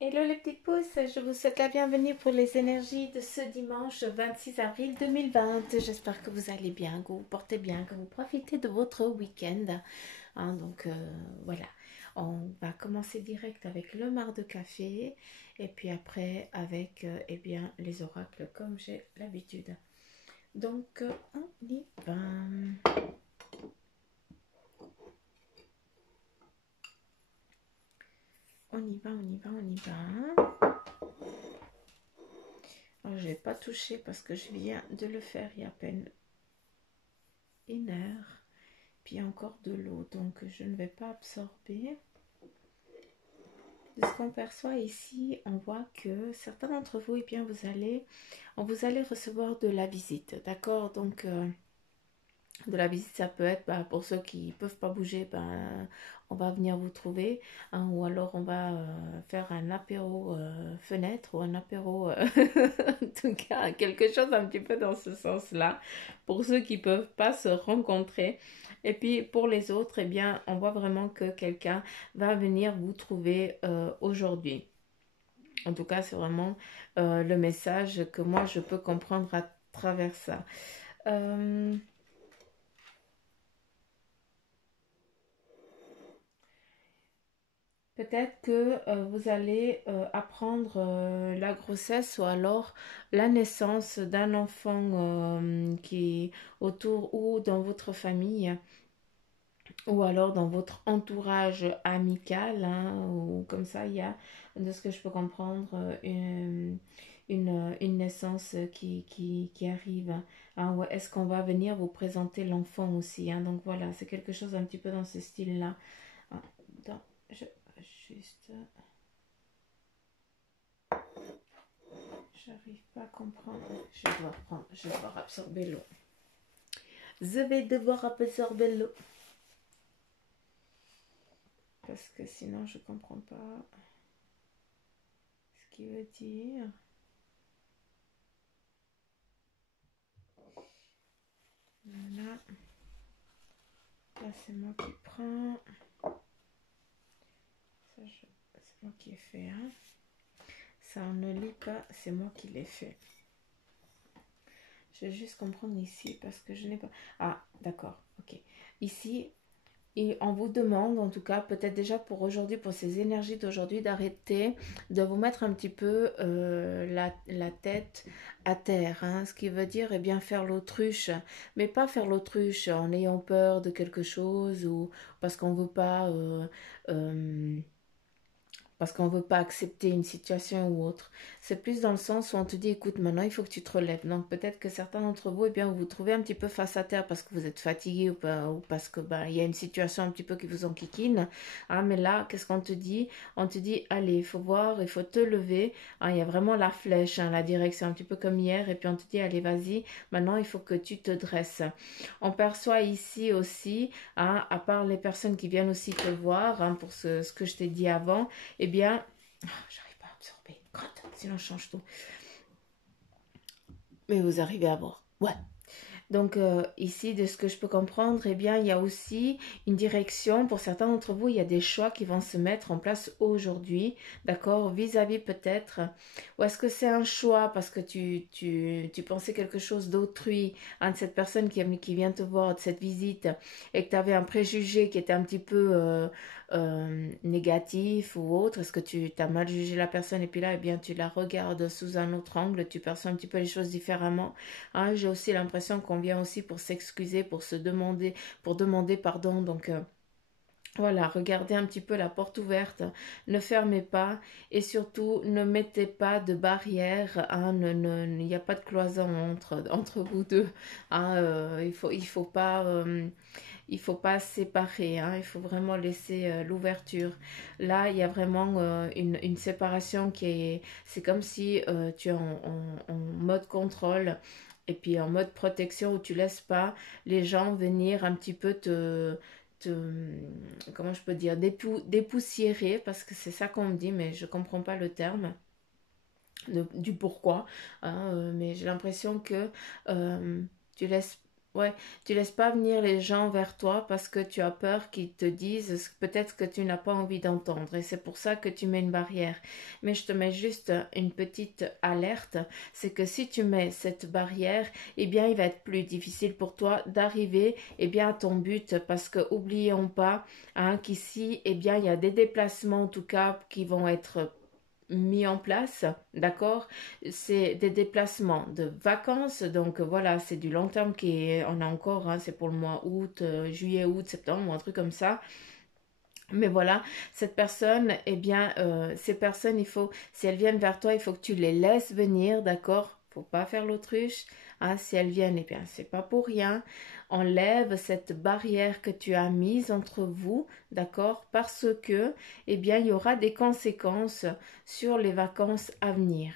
Hello les petites pousses, je vous souhaite la bienvenue pour les énergies de ce dimanche 26 avril 2020. J'espère que vous allez bien, que vous vous portez bien, que vous profitez de votre week-end. Voilà, on va commencer direct avec le mar de café et puis après avec eh bien, les oracles comme j'ai l'habitude. On y va. On y va, on y va, on y va. Alors, je n'ai pas touché parce que je viens de le faire il y a à peine une heure. Puis encore de l'eau, donc je ne vais pas absorber. De ce qu'on perçoit ici, on voit que certains d'entre vous, eh bien, vous allez recevoir de la visite, d'accord. De la visite, ça peut être pour ceux qui ne peuvent pas bouger, on va venir vous trouver, hein, ou alors on va faire un apéro fenêtre ou un apéro, en tout cas, quelque chose un petit peu dans ce sens-là, pour ceux qui ne peuvent pas se rencontrer. Et puis pour les autres, eh bien, on voit vraiment que quelqu'un va venir vous trouver aujourd'hui. En tout cas, c'est vraiment le message que moi je peux comprendre à travers ça. Euh, Peut-être que vous allez apprendre la grossesse ou alors la naissance d'un enfant qui est autour ou dans votre famille ou alors dans votre entourage amical, hein, ou comme ça, il y a, de ce que je peux comprendre, une naissance qui arrive. Hein, ouais, est-ce qu'on va venir vous présenter l'enfant aussi, hein, donc voilà, c'est quelque chose un petit peu dans ce style-là. Ah, attends, je, juste, j'arrive pas à comprendre. Je vais devoir absorber l'eau. Je vais devoir absorber l'eau. Parce que sinon, je comprends pas ce qu'il veut dire. Voilà. Là, c'est moi qui prends. Ça, c'est moi qui ai fait. Hein. Ça, on ne lit pas. C'est moi qui l'ai fait. Je vais juste comprendre ici parce que je n'ai pas... Ah, d'accord. Ok. Ici, et on vous demande, en tout cas, peut-être déjà pour aujourd'hui, pour ces énergies d'aujourd'hui, d'arrêter de vous mettre un petit peu la tête à terre. Hein, ce qui veut dire, eh bien, faire l'autruche. Mais pas faire l'autruche en ayant peur de quelque chose ou parce qu'on ne veut pas... euh, parce qu'on ne veut pas accepter une situation ou autre. C'est plus dans le sens où on te dit, écoute, maintenant il faut que tu te relèves. Donc peut-être que certains d'entre vous, eh bien, vous vous trouvez un petit peu face à terre parce que vous êtes fatigué ou parce que il y a une situation un petit peu qui vous enquiquine. Ah, mais là, qu'est-ce qu'on te dit? On te dit, allez, il faut voir, il faut te lever. Ah, il y a vraiment la flèche, hein, la direction, un petit peu comme hier. Et puis on te dit, allez, vas-y, maintenant il faut que tu te dresses. On perçoit ici aussi, hein, à part les personnes qui viennent aussi te voir, hein, pour ce que je t'ai dit avant, eh bien, j'arrive pas à absorber. Crotte, sinon je change tout. Mais vous arrivez à voir. Ouais. Donc ici, de ce que je peux comprendre, eh bien, il y a aussi une direction. Pour certains d'entre vous, il y a des choix qui vont se mettre en place aujourd'hui, d'accord, vis-à-vis peut-être. Ou est-ce que c'est un choix parce que tu pensais quelque chose d'autrui, hein, de cette personne qui vient te voir, de cette visite, et que tu avais un préjugé qui était un petit peu négatif ou autre. Est-ce que tu as mal jugé la personne et puis là, eh bien, tu la regardes sous un autre angle, tu perçois un petit peu les choses différemment. Hein, j'ai aussi l'impression qu'on vient aussi pour s'excuser, pour demander pardon. Donc voilà, regardez un petit peu la porte ouverte, ne fermez pas et surtout ne mettez pas de barrière. Hein, il n'y a pas de cloison entre vous deux. Hein, il faut pas séparer, hein, il faut vraiment laisser l'ouverture. Là, il y a vraiment une séparation c'est comme si tu es en mode contrôle et puis en mode protection où tu laisses pas les gens venir un petit peu comment je peux dire, dépoussiérer, parce que c'est ça qu'on me dit, mais je comprends pas le terme du pourquoi, hein, mais j'ai l'impression que euh, tu laisses Ouais, tu laisses pas venir les gens vers toi parce que tu as peur qu'ils te disent peut-être que tu n'as pas envie d'entendre et c'est pour ça que tu mets une barrière. Mais je te mets juste une petite alerte, c'est que si tu mets cette barrière, eh bien il va être plus difficile pour toi d'arriver à ton but parce que oublions pas qu'ici il y a des déplacements en tout cas qui vont être mis en place, d'accord? C'est des déplacements de vacances, donc voilà, c'est du long terme on a encore, c'est pour le mois août, juillet, août, septembre, ou un truc comme ça. Mais voilà, cette personne, ces personnes, si elles viennent vers toi, il faut que tu les laisses venir, d'accord? Faut pas faire l'autruche. Si elles viennent, c'est pas pour rien. Enlève cette barrière que tu as mise entre vous, d'accord? Parce que, il y aura des conséquences sur les vacances à venir.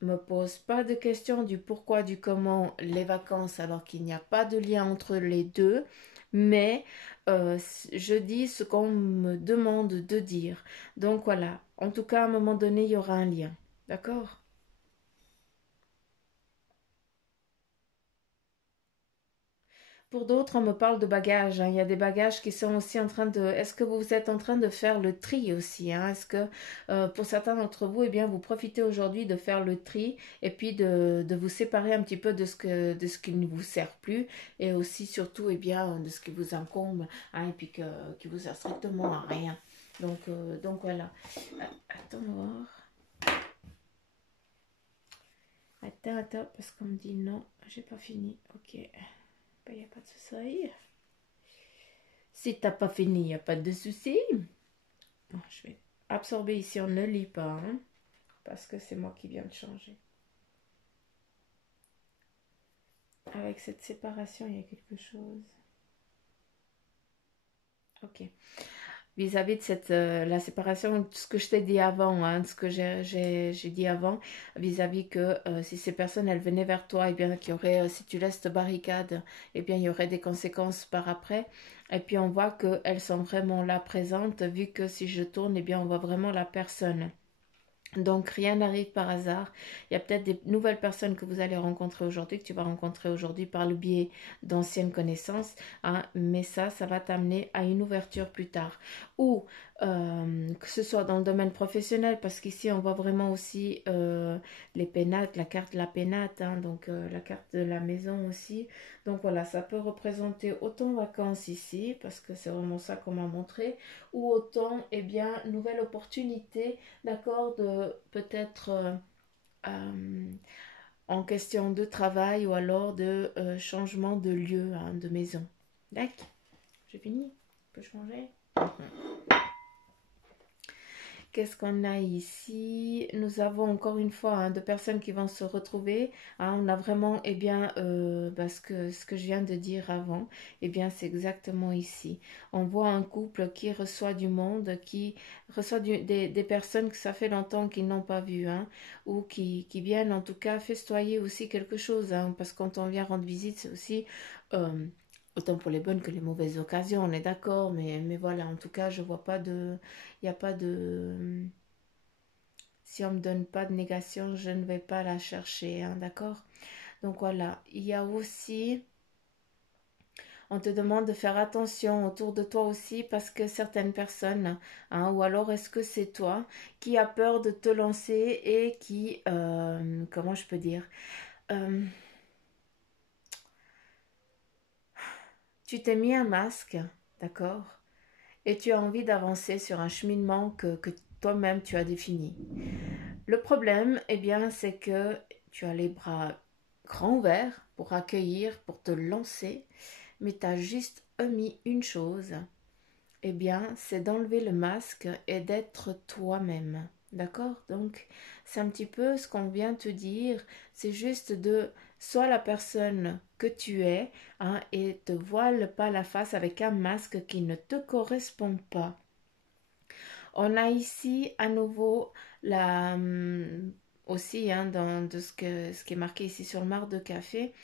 Me pose pas de questions du pourquoi, du comment les vacances, alors qu'il n'y a pas de lien entre les deux, mais je dis ce qu'on me demande de dire. Donc voilà, en tout cas, à un moment donné, il y aura un lien. D'accord? Pour d'autres, on me parle de bagages. Il y a des bagages qui sont aussi en train de... Est-ce que vous êtes en train de faire le tri aussi, Est-ce que pour certains d'entre vous, vous profitez aujourd'hui de faire le tri et puis de vous séparer un petit peu de ce qui ne vous sert plus et aussi surtout de ce qui vous incombe et puis qui vous sert strictement à rien. Donc voilà. Attends voir. Attends, parce qu'on me dit non, j'ai pas fini. Ok, il n'y a pas de souci. Si t'as pas fini, il n'y a pas de souci. Bon, je vais absorber ici, on ne lit pas, parce que c'est moi qui viens de changer. Avec cette séparation, il y a quelque chose. Ok. Vis-à-vis de la séparation, ce que je t'ai dit avant, ce que j'ai dit avant, vis-à-vis que si ces personnes, elles venaient vers toi, qu'il y aurait, si tu laisses te barricade, il y aurait des conséquences par après. Et puis on voit qu'elles sont vraiment là présentes, vu que si je tourne, on voit vraiment la personne. Donc rien n'arrive par hasard. Il y a peut-être des nouvelles personnes que vous allez rencontrer aujourd'hui, que tu vas rencontrer aujourd'hui par le biais d'anciennes connaissances, mais ça va t'amener à une ouverture plus tard. Ou que ce soit dans le domaine professionnel, parce qu'ici on voit vraiment aussi les pénates, la carte de la pénate, donc la carte de la maison aussi. Donc voilà, ça peut représenter autant vacances ici, parce que c'est vraiment ça qu'on m'a montré, ou autant, nouvelle opportunité, d'accord, de peut-être en question de travail ou alors de changement de lieu, de maison. D'accord, j'ai fini. Je peux changer. Qu'est-ce qu'on a ici? Nous avons encore une fois deux personnes qui vont se retrouver. On a vraiment, ce que je viens de dire avant, c'est exactement ici. On voit un couple qui reçoit du monde, qui reçoit des personnes que ça fait longtemps qu'ils n'ont pas vues, ou qui viennent en tout cas festoyer aussi quelque chose, parce que quand on vient rendre visite, c'est aussi... autant pour les bonnes que les mauvaises occasions, on est d'accord, mais voilà, en tout cas, je vois pas de... Il n'y a pas de... Si on ne me donne pas de négation, je ne vais pas la chercher, d'accord? Donc voilà, il y a aussi... On te demande de faire attention autour de toi aussi parce que certaines personnes, ou alors est-ce que c'est toi qui a peur de te lancer et qui... comment je peux dire tu t'es mis un masque, d'accord? Et tu as envie d'avancer sur un cheminement que toi-même tu as défini. Le problème, c'est que tu as les bras grands ouverts pour accueillir, pour te lancer, mais tu as juste omis une chose, c'est d'enlever le masque et d'être toi-même. D'accord? Donc, c'est un petit peu ce qu'on vient te dire, c'est juste de sois la personne que tu es, et te voile pas la face avec un masque qui ne te correspond pas. On a ici à nouveau aussi de ce qui est marqué ici sur le marc de café,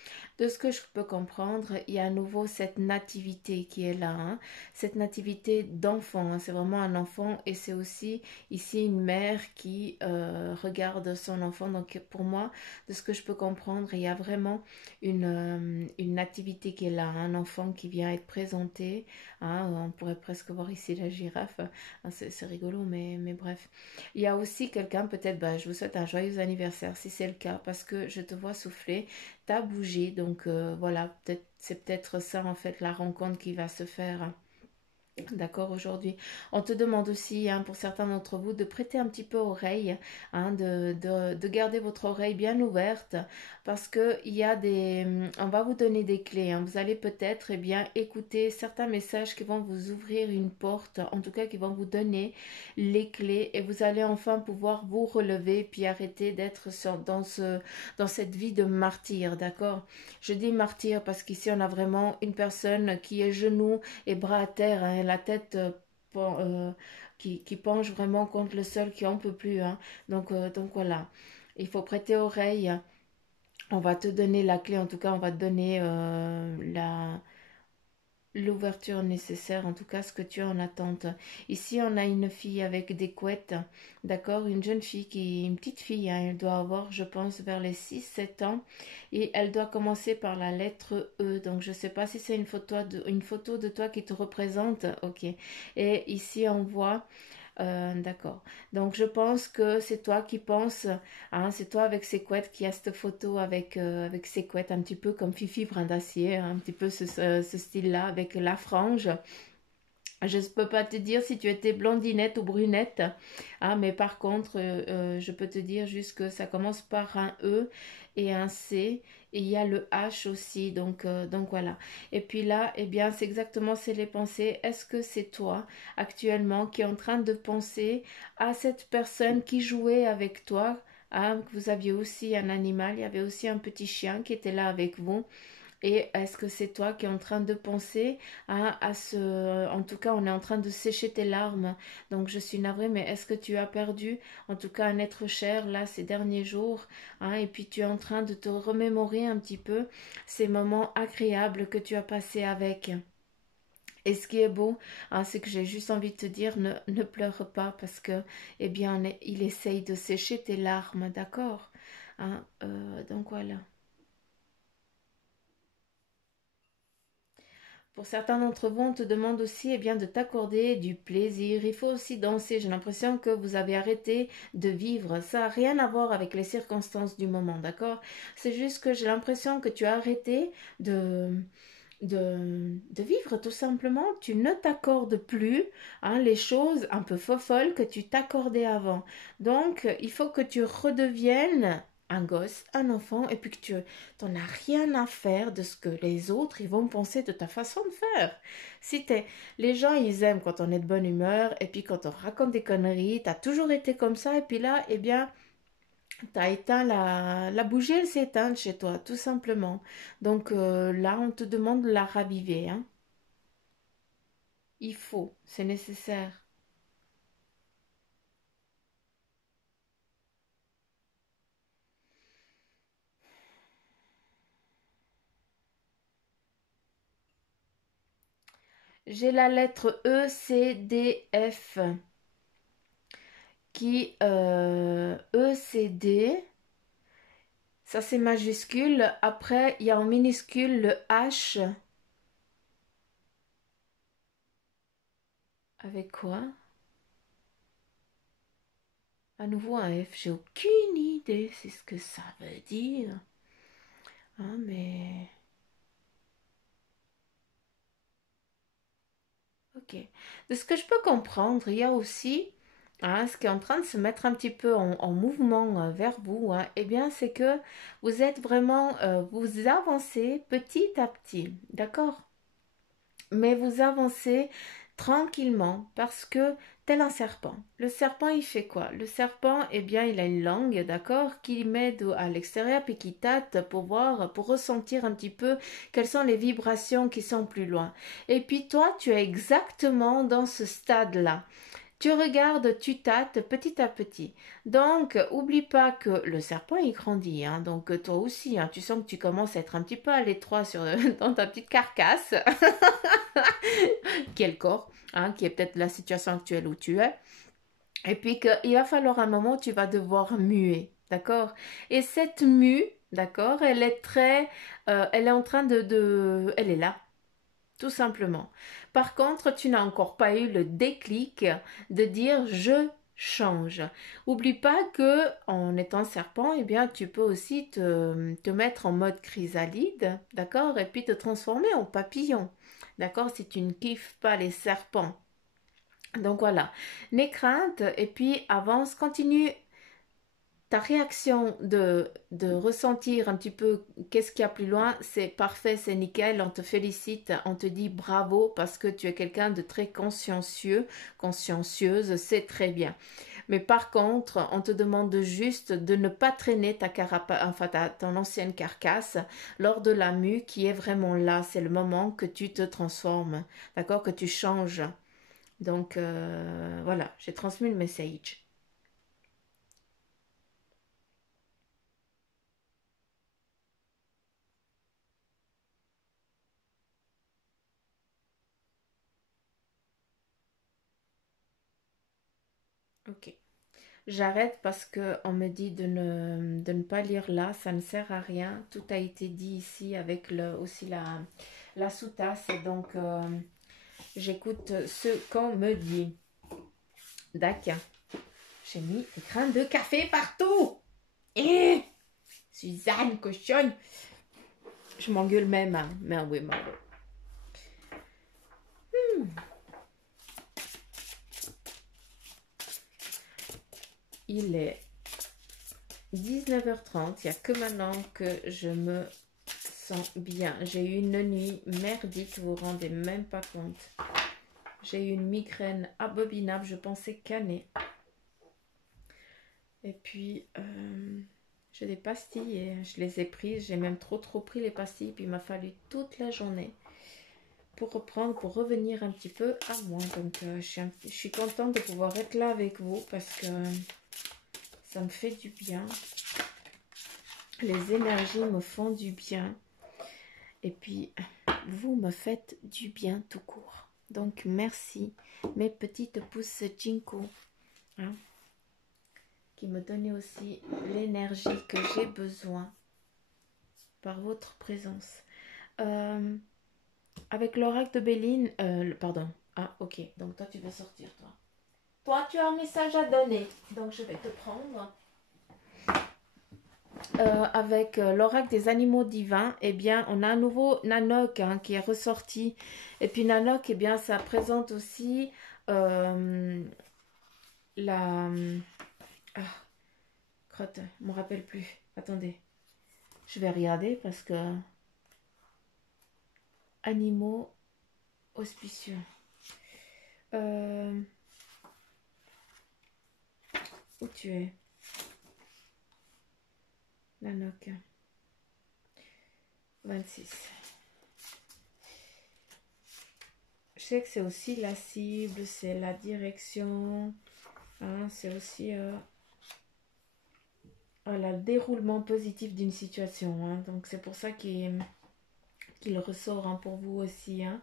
de ce que je peux comprendre, il y a à nouveau cette nativité qui est là, hein. Cette nativité d'enfant, hein. C'est vraiment un enfant et c'est aussi ici une mère qui regarde son enfant. Donc pour moi, de ce que je peux comprendre, il y a vraiment une nativité qui est là, hein. Un enfant qui vient être présenté, hein. On pourrait presque voir ici la girafe, hein. C'est rigolo, mais bref. Il y a aussi quelqu'un, peut-être, bah, je vous souhaite un joyeux anniversaire si c'est le cas, parce que je te vois souffler, t'as bougé, donc voilà, peut-être c'est peut-être ça en fait la rencontre qui va se faire, hein. D'accord, aujourd'hui. On te demande aussi, hein, pour certains d'entre vous, de prêter un petit peu oreille, hein, de garder votre oreille bien ouverte, parce que il y a des, on va vous donner des clés, hein. Vous allez peut-être, eh bien, écouter certains messages qui vont vous ouvrir une porte, en tout cas qui vont vous donner les clés, et vous allez enfin pouvoir vous relever, puis arrêter d'être dans cette vie de martyr, d'accord? Je dis martyr parce qu'ici on a vraiment une personne qui est genoux et bras à terre, hein, la tête qui penche vraiment contre le sol, qui en peut plus, hein. Donc voilà, il faut prêter oreille. On va te donner la clé, en tout cas, on va te donner l'ouverture nécessaire, en tout cas ce que tu as en attente. Ici, on a une fille avec des couettes, d'accord, une jeune fille une petite fille, hein, elle doit avoir, je pense, vers les 6 7 ans, et elle doit commencer par la lettre E, donc je ne sais pas si c'est une photo de toi qui te représente, ok, et ici on voit d'accord. Donc je pense que c'est toi qui penses, hein, c'est toi avec ses couettes qui a cette photo avec ses couettes, un petit peu comme Fifi Brin d'Acier, hein, un petit peu ce style-là, avec la frange. Je ne peux pas te dire si tu étais blondinette ou brunette, hein, mais par contre, je peux te dire juste que ça commence par un E et un C, et il y a le H aussi, donc voilà. Et puis là, eh bien, c'est les pensées. Est-ce que c'est toi, actuellement, qui est en train de penser à cette personne qui jouait avec toi, hein, que vous aviez aussi un animal, il y avait aussi un petit chien qui était là avec vous, et est-ce que c'est toi qui es en train de penser à ce... En tout cas, on est en train de sécher tes larmes. Donc, je suis navrée, mais est-ce que tu as perdu, en tout cas, un être cher, là, ces derniers jours, hein, et puis tu es en train de te remémorer un petit peu ces moments agréables que tu as passés avec. Et ce qui est beau, hein, c'est que j'ai juste envie de te dire, ne pleure pas parce que, eh bien, il essaye de sécher tes larmes, d'accord? Hein, donc voilà. Pour certains d'entre vous, on te demande aussi, eh bien, de t'accorder du plaisir. Il faut aussi danser. J'ai l'impression que vous avez arrêté de vivre. Ça n'a rien à voir avec les circonstances du moment, d'accord? C'est juste que j'ai l'impression que tu as arrêté de vivre tout simplement. Tu ne t'accordes plus, hein, les choses un peu folles que tu t'accordais avant. Donc, il faut que tu redeviennes un gosse, un enfant, et puis que tu n'en as rien à faire de ce que les autres ils vont penser de ta façon de faire. Si t'es, les gens ils aiment quand on est de bonne humeur, et puis quand on raconte des conneries, t'as toujours été comme ça, et puis là, eh bien, t'as éteint la bougie, elle s'est éteinte chez toi, tout simplement. Donc là, on te demande de la raviver, hein. Il faut, c'est nécessaire. J'ai la lettre E, C, D, F qui E, C, D. Ça c'est majuscule. Après, il y a en minuscule le H. Avec quoi? À nouveau un F. J'ai aucune idée, c'est ce que ça veut dire. Hein, mais... Ok. De ce que je peux comprendre, il y a aussi, hein, ce qui est en train de se mettre un petit peu en mouvement vers vous, hein, eh bien, c'est que vous êtes vraiment, vous avancez petit à petit, d'accord? Mais vous avancez tranquillement parce que tel un serpent. Le serpent, il fait quoi? Le serpent, eh bien, il a une langue, d'accord, qui met à l'extérieur puis qui tâte pour voir, pour ressentir un petit peu quelles sont les vibrations qui sont plus loin. Et puis toi, tu es exactement dans ce stade-là. Tu regardes, tu tâtes petit à petit. Donc, oublie pas que le serpent, il grandit. Hein. Donc, toi aussi, hein, tu sens que tu commences à être un petit peu à l'étroit dans ta petite carcasse, qui est le corps, hein, qui est peut-être la situation actuelle où tu es. Et puis qu'il va falloir un moment où tu vas devoir muer. D'accord? Et cette mue, d'accord, elle est elle est en train elle est là. Tout simplement. Par contre, tu n'as encore pas eu le déclic de dire je change. Oublie pas que en étant serpent, eh bien, tu peux aussi te mettre en mode chrysalide, d'accord? Et puis te transformer en papillon, d'accord? Si tu ne kiffes pas les serpents. Donc voilà, n'aie crainte et puis avance, continue ta réaction de ressentir un petit peu qu'est-ce qu'il y a plus loin, c'est parfait, c'est nickel, on te félicite, on te dit bravo parce que tu es quelqu'un de très consciencieux, consciencieuse, c'est très bien. Mais par contre, on te demande juste de ne pas traîner ta carapace, enfin ton ancienne carcasse lors de la mue qui est vraiment là, c'est le moment que tu te transformes, d'accord, que tu changes. Donc voilà, j'ai transmis le message. Ok. J'arrête parce que on me dit de ne pas lire là, ça ne sert à rien. Tout a été dit ici avec aussi la sous-tasse et donc j'écoute ce qu'on me dit. D'accord. J'ai mis des grains de café partout. Eh, Suzanne, cochonne. Je m'engueule même, hein. Mais oui, maman. Il est 19h30. Il n'y a que maintenant que je me sens bien. J'ai eu une nuit merdique, vous vous rendez même pas compte. J'ai eu une migraine abominable, je pensais canner. Et puis, j'ai des pastilles et je les ai prises. J'ai même trop pris les pastilles. Puis il m'a fallu toute la journée pour reprendre, pour revenir un petit peu à moi. Donc, je suis contente de pouvoir être là avec vous parce que ça me fait du bien. Les énergies me font du bien. Et puis, vous me faites du bien tout court. Donc, merci, mes petites pousses Jinko. Hein, qui me donnent aussi l'énergie que j'ai besoin par votre présence. Avec l'oracle de Béline, pardon. Ah, ok. Donc, toi, tu veux sortir, toi. Toi, tu as un message à donner. Donc, je vais te prendre. Avec l'oracle des animaux divins, eh bien, on a un nouveau Nanok hein, qui est ressorti. Et puis Nanok, eh bien, ça présente aussi la... Ah, crotte, je ne me rappelle plus. Attendez, je vais regarder parce que... Animaux auspicieux. Où tu es? Nanok. 26. Je sais que c'est aussi la cible, c'est la direction, hein, c'est aussi le déroulement positif d'une situation. Hein, donc c'est pour ça qu'il ressort hein, pour vous aussi. Hein.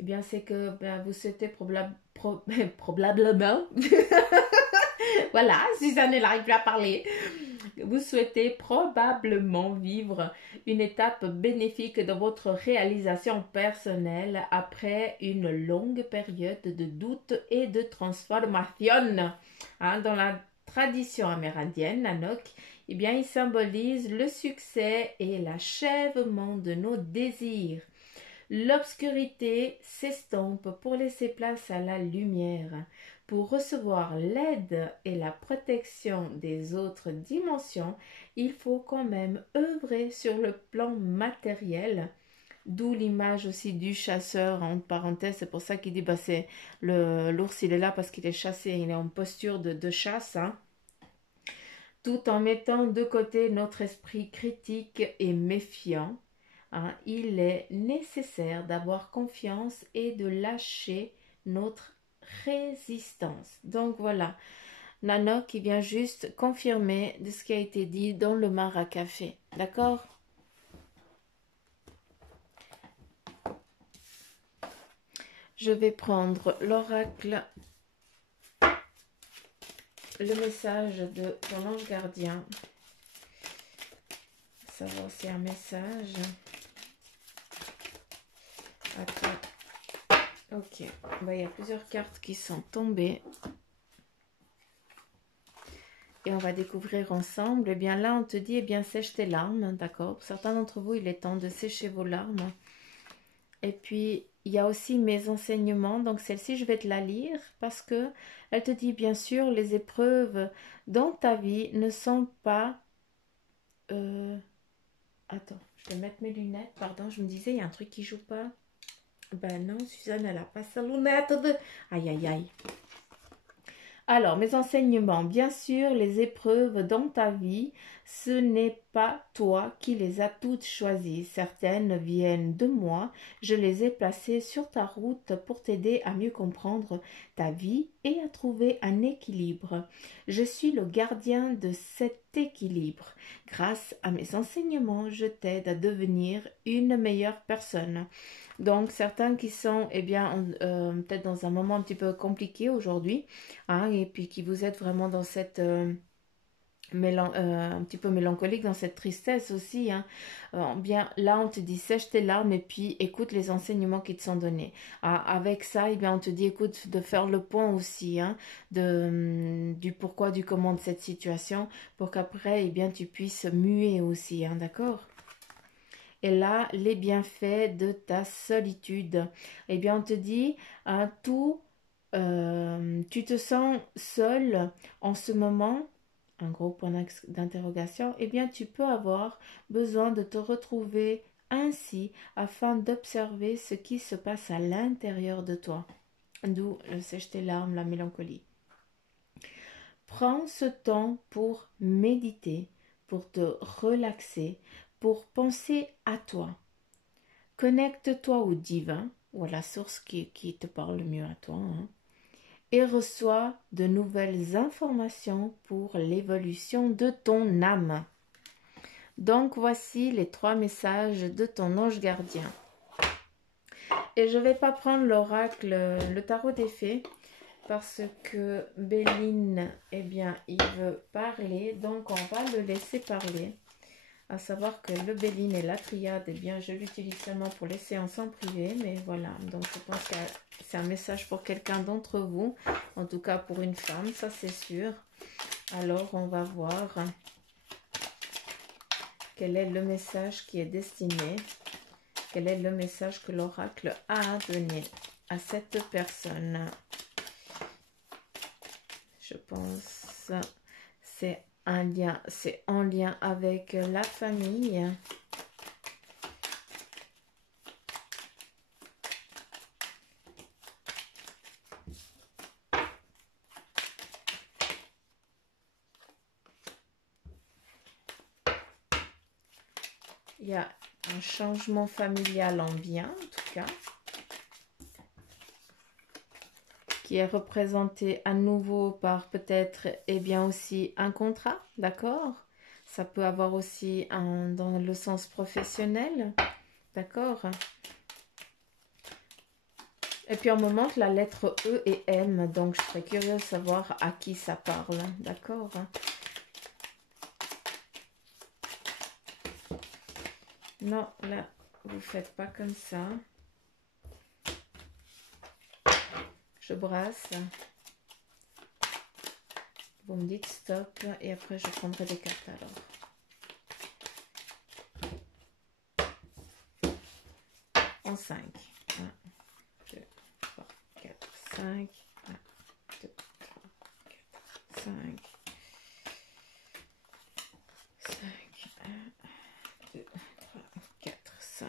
Eh bien c'est que ben, vous souhaitez probablement, voilà, Suzanne elle n'arrive plus à parler. Vous souhaitez probablement vivre une étape bénéfique dans votre réalisation personnelle après une longue période de doute et de transformation. Hein, dans la tradition amérindienne, Nanok, eh bien, il symbolise le succès et l'achèvement de nos désirs. L'obscurité s'estompe pour laisser place à la lumière. Pour recevoir l'aide et la protection des autres dimensions, il faut quand même œuvrer sur le plan matériel. D'où l'image aussi du chasseur, en parenthèse, c'est pour ça qu'il dit, bah c'est l'ours, il est là parce qu'il est chassé, il est en posture de chasse, hein. Tout en mettant de côté notre esprit critique et méfiant. Hein, il est nécessaire d'avoir confiance et de lâcher notre résistance. Donc voilà, Nano qui vient juste confirmer de ce qui a été dit dans le Mara Café. D'accord? Je vais prendre l'oracle, le message de ton ange gardien. Savoir si c'est un message. Attends. Ok. Bah, il y a plusieurs cartes qui sont tombées. Et on va découvrir ensemble. Eh bien là, on te dit, eh bien, sèche tes larmes. D'accord? Pour certains d'entre vous, il est temps de sécher vos larmes. Et puis, il y a aussi mes enseignements. Donc, celle-ci, je vais te la lire parce que elle te dit, bien sûr, les épreuves dans ta vie ne sont pas... Attends, je vais mettre mes lunettes. Pardon, je me disais, il y a un truc qui joue pas. Ben non, Suzanne, elle a pas sa lunette de... Aïe, aïe, aïe. Alors, mes enseignements, bien sûr, les épreuves dans ta vie, ce n'est pas toi qui les as toutes choisies. Certaines viennent de moi. Je les ai placées sur ta route pour t'aider à mieux comprendre ta vie et à trouver un équilibre. Je suis le gardien de cet équilibre. Grâce à mes enseignements, je t'aide à devenir une meilleure personne. Donc, certains qui sont, eh bien, peut-être dans un moment un petit peu compliqué aujourd'hui, hein, et puis qui vous êtes vraiment dans cette un petit peu mélancolique, dans cette tristesse aussi, hein. Bien là on te dit sèche tes larmes et puis écoute les enseignements qui te sont donnés. Ah, avec ça, eh bien on te dit écoute de faire le point aussi, hein, du pourquoi du comment de cette situation pour qu'après, eh bien tu puisses muer aussi, hein, d'accord. Et là, les bienfaits de ta solitude. Eh bien, on te dit, hein, tu te sens seul en ce moment, un gros point d'interrogation, eh bien, tu peux avoir besoin de te retrouver ainsi afin d'observer ce qui se passe à l'intérieur de toi. D'où le sèche tes larmes, la mélancolie. Prends ce temps pour méditer, pour te relaxer, pour penser à toi. Connecte-toi au divin ou à la source qui te parle le mieux à toi, hein, et reçois de nouvelles informations pour l'évolution de ton âme. Donc voici les 3 messages de ton ange gardien. Et je ne vais pas prendre l'oracle, le tarot des fées, parce que Béline, eh bien, il veut parler, donc on va le laisser parler. À savoir que le Béline et la triade, eh bien, je l'utilise seulement pour les séances en privé, mais voilà, donc je pense que c'est un message pour quelqu'un d'entre vous, en tout cas pour une femme, ça c'est sûr. Alors, on va voir quel est le message qui est destiné, quel est le message que l'oracle a donné à cette personne. Je pense c'est en lien avec la famille. Il y a un changement familial en bien, en tout cas, qui est représenté à nouveau par peut-être, eh bien aussi, un contrat, d'accord? Ça peut avoir aussi dans le sens professionnel, d'accord? Et puis on me montre la lettre E et M, donc je serais curieuse de savoir à qui ça parle, d'accord? Non, là, vous faites pas comme ça. Je brasse. Vous me dites stop et après je prendrai des cartes alors. En 5. 1, 2, 3, 4, 5. 1, 2, 3, 4, 5. 5. 1, 2, 3, 4, 5.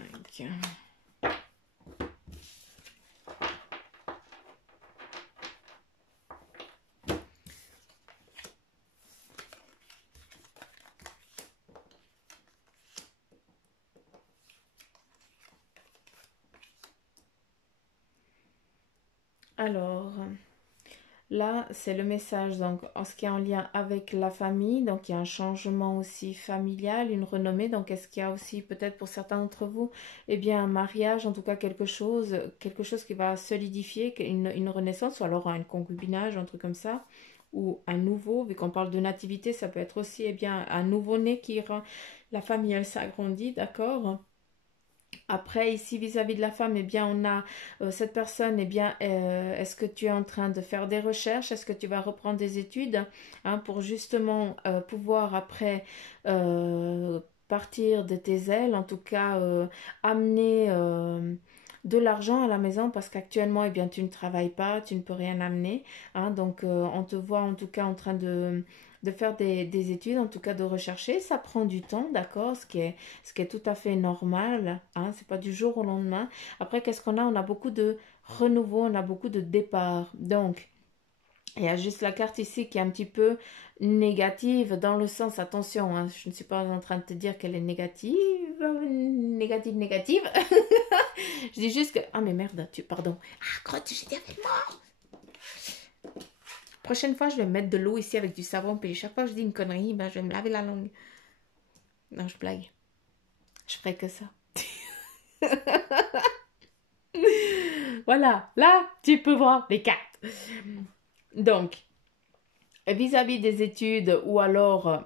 Alors, là, c'est le message, donc, en ce qui est en lien avec la famille, donc il y a un changement aussi familial, une renommée, donc est-ce qu'il y a aussi peut-être pour certains d'entre vous, eh bien un mariage, en tout cas quelque chose qui va solidifier, une renaissance, ou alors un concubinage, un truc comme ça, ou un nouveau, vu qu'on parle de nativité, ça peut être aussi, eh bien, un nouveau-né qui ira, la famille, elle s'agrandit, d'accord? Après, ici, vis-à-vis de la femme, eh bien, on a cette personne, eh bien, est-ce que tu es en train de faire des recherches? Est-ce que tu vas reprendre des études hein, pour justement pouvoir après euh, partir de tes ailes, en tout cas amener de l'argent à la maison parce qu'actuellement, eh bien, tu ne travailles pas, tu ne peux rien amener. Hein, donc, on te voit en tout cas en train de faire des études, en tout cas de rechercher. Ça prend du temps, d'accord, ce qui est tout à fait normal, hein, c'est pas du jour au lendemain. Après, qu'est-ce qu'on a? On a beaucoup de renouveau, on a beaucoup de départ. Donc, il y a juste la carte ici qui est un petit peu négative dans le sens, attention, hein, je ne suis pas en train de te dire qu'elle est négative, négative. Je dis juste que, ah mais merde, pardon. Ah, crotte, j'ai dit avec moi. Prochaine fois, je vais mettre de l'eau ici avec du savon, puis chaque fois que je dis une connerie, ben, je vais me laver la langue. Non, je blague. Je ferai que ça. Voilà, là, tu peux voir les cartes. Donc, vis-à-vis des études ou alors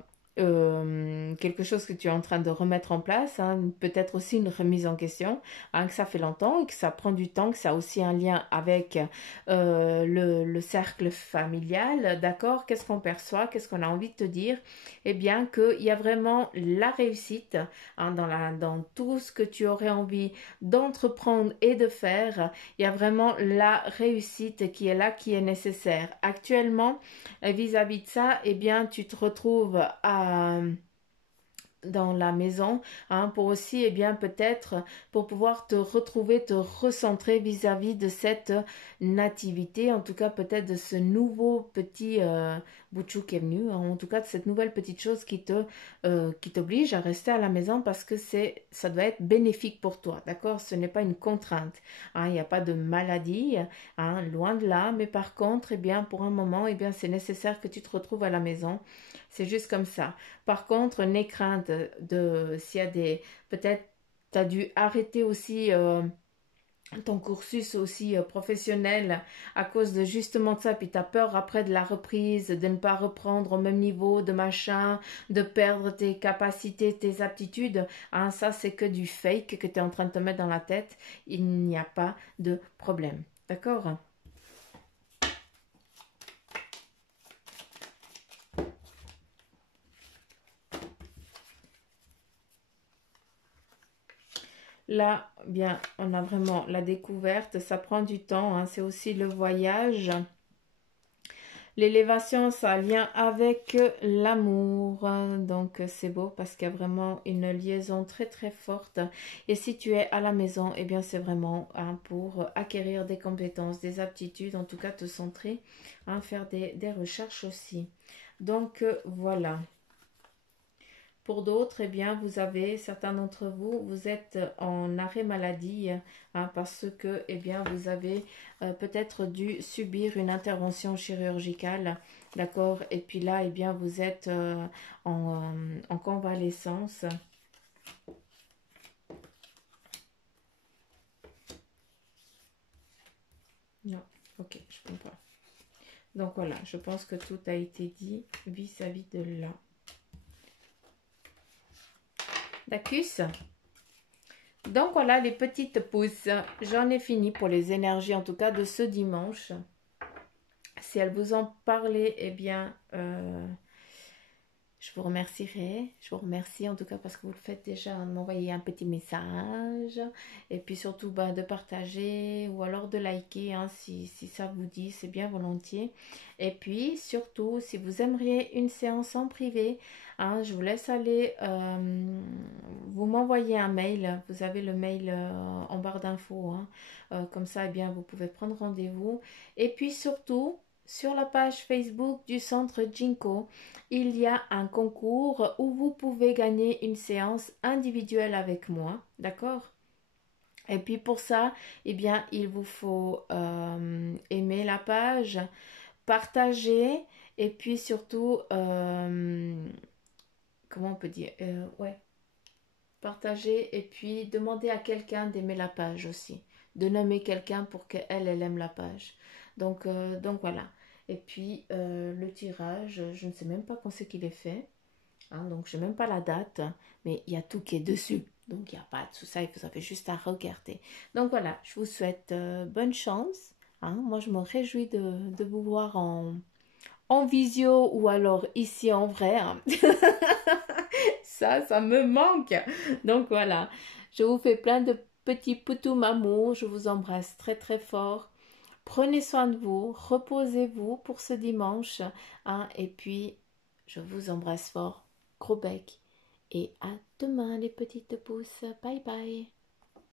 quelque chose que tu es en train de remettre en place, hein, peut-être aussi une remise en question, hein, que ça fait longtemps et que ça prend du temps, que ça a aussi un lien avec le cercle familial, d'accord? Qu'est-ce qu'on perçoit? Qu'est-ce qu'on a envie de te dire? Eh bien, qu'il y a vraiment la réussite hein, dans tout ce que tu aurais envie d'entreprendre et de faire. Il y a vraiment la réussite qui est là, qui est nécessaire. Actuellement, vis-à-vis de ça, eh bien, tu te retrouves dans la maison hein, pour aussi et bien peut-être pour pouvoir te retrouver, te recentrer vis-à-vis de cette nativité, en tout cas peut-être de ce nouveau petit boutchou qui est venu, hein, en tout cas de cette nouvelle petite chose qui t'oblige à rester à la maison parce que ça doit être bénéfique pour toi, d'accord? Ce n'est pas une contrainte, hein, il n'y a pas de maladie, hein, loin de là, mais par contre, eh bien pour un moment, eh bien c'est nécessaire que tu te retrouves à la maison, c'est juste comme ça. Par contre, n'aie crainte s'il y a des, peut-être, tu as dû arrêter aussi ton cursus aussi professionnel à cause de justement ça, puis tu as peur après de la reprise, de ne pas reprendre au même niveau, de machin, de perdre tes capacités, tes aptitudes. Hein, ça, c'est que du fake que tu es en train de te mettre dans la tête. Il n'y a pas de problème. D'accord? Là, bien, on a vraiment la découverte, ça prend du temps, hein, c'est aussi le voyage. L'élévation, ça a lien avec l'amour, hein, donc c'est beau parce qu'il y a vraiment une liaison très très forte. Et si tu es à la maison, eh bien c'est vraiment hein, pour acquérir des compétences, des aptitudes, en tout cas te centrer, hein, faire des recherches aussi. Donc voilà. Pour d'autres, eh bien, vous avez, certains d'entre vous, vous êtes en arrêt maladie hein, parce que, eh bien, vous avez peut-être dû subir une intervention chirurgicale, d'accord? Et puis là, eh bien, vous êtes en convalescence. Non, ok, je comprends. Donc voilà, je pense que tout a été dit vis-à-vis de là. D'accord? Donc voilà les petites pousses, j'en ai fini pour les énergies en tout cas de ce dimanche. Si elles vous ont parlé, eh bien je vous remercierai. Je vous remercie en tout cas parce que vous le faites déjà, de m'envoyer un petit message et puis surtout bah, de partager ou alors de liker hein, si ça vous dit, c'est bien volontiers. Et puis surtout, si vous aimeriez une séance en privé, hein, je vous laisse aller, vous m'envoyez un mail. Vous avez le mail en barre d'infos. Hein. Comme ça, eh bien, vous pouvez prendre rendez-vous. Et puis surtout, sur la page Facebook du centre Jinko, il y a un concours où vous pouvez gagner une séance individuelle avec moi, d'accord? Et puis pour ça, eh bien, il vous faut aimer la page, partager et puis surtout, comment on peut dire, ouais, partager et puis demander à quelqu'un d'aimer la page aussi, de nommer quelqu'un pour qu'elle, elle aime la page. Donc voilà. Et puis le tirage, je ne sais même pas quand c'est qu'il est fait. Hein, donc, je n'ai même pas la date, mais il y a tout qui est dessus. Donc, il n'y a pas tout ça, vous avez juste à regarder. Donc, voilà, je vous souhaite bonne chance. Hein. Moi, je me réjouis de vous voir en visio ou alors ici en vrai. Hein. Ça me manque. Donc, voilà, je vous fais plein de petits poutous amour. Je vous embrasse très, très fort. Prenez soin de vous, reposez-vous pour ce dimanche. Hein, et puis, je vous embrasse fort. Gros bec. Et à demain les petites pousses. Bye bye.